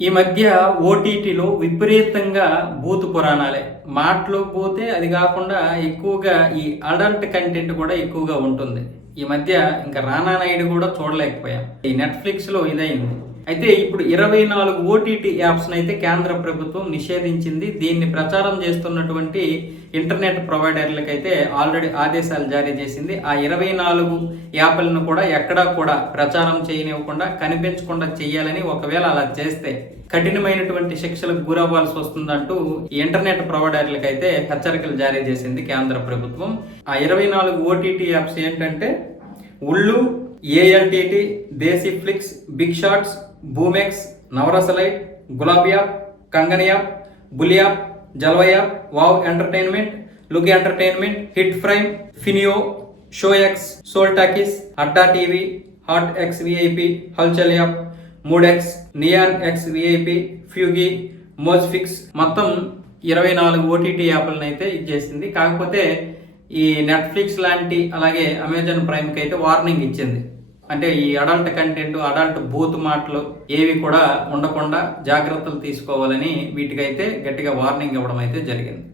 ఈ మధ్య ఓటీటీలో విపరీతంగా బూతు పురాణాలే. మాటలు పోతే అది కాకుండా ఎక్కువగా ఈ అడల్ట్ కంటెంట్ కూడా ఎక్కువగా ఉంటుంది. ఈ మధ్య ఇంకా రానా నాయుడు కూడా చూడలేకపోయాం. ఈ నెట్‌ఫ్లిక్స్‌లో ఇదైంది. అయితే ఇప్పుడు 24 ఓటీటీ యాప్స్‌ని అయితే కేంద్ర ప్రభుత్వం నిషేధించింది. దీన్ని ప్రచారం చేస్తున్నటువంటి ఇంటర్నెట్ ప్రొవైడర్లకైతే ఆల్రెడీ ఆదేశాలు జారీ చేసింది. ఆ 24 యాప్లను కూడా ఎక్కడా కూడా ప్రచారం చేయనివ్వకుండా, కనిపించకుండా చేయాలని, ఒకవేళ అలా చేస్తే కఠినమైనటువంటి శిక్షలకు గురవ్వాల్సి వస్తుందంటూ ఈ ఇంటర్నెట్ ప్రొవైడర్లకైతే హెచ్చరికలు జారీ చేసింది కేంద్ర ప్రభుత్వం. ఆ 24 ఓటీటీ యాప్స్ ఏంటంటే Ullu, ALTT, Desi Flix, Big Shots, Boomex, Navarasalite, Gulab app, Kangan app, Bull app, Jalva app, Wow Entertainment, Look Entertainment, Hit Prime, Feneo, Show X, Soul Talkies, Adda TV, Hot X VIP, Hulchul app, Moodx, Neon X VIP, Fugi, Mojflix, మొత్తం 24 OTT యాప్లను అయితే ఇచ్చేసింది. కాకపోతే ఈ Netflix లాంటి, అలాగే Amazon ప్రైమ్కి అయితే warning ఇచ్చింది. అంటే ఈ అడల్ట్ కంటెంట్, అడల్ట్ బూత్ మాటలు ఏవి కూడా ఉండకుండా జాగ్రత్తలు తీసుకోవాలని వీటికైతే గట్టిగా వార్నింగ్ ఇవ్వడం అయితే జరిగింది.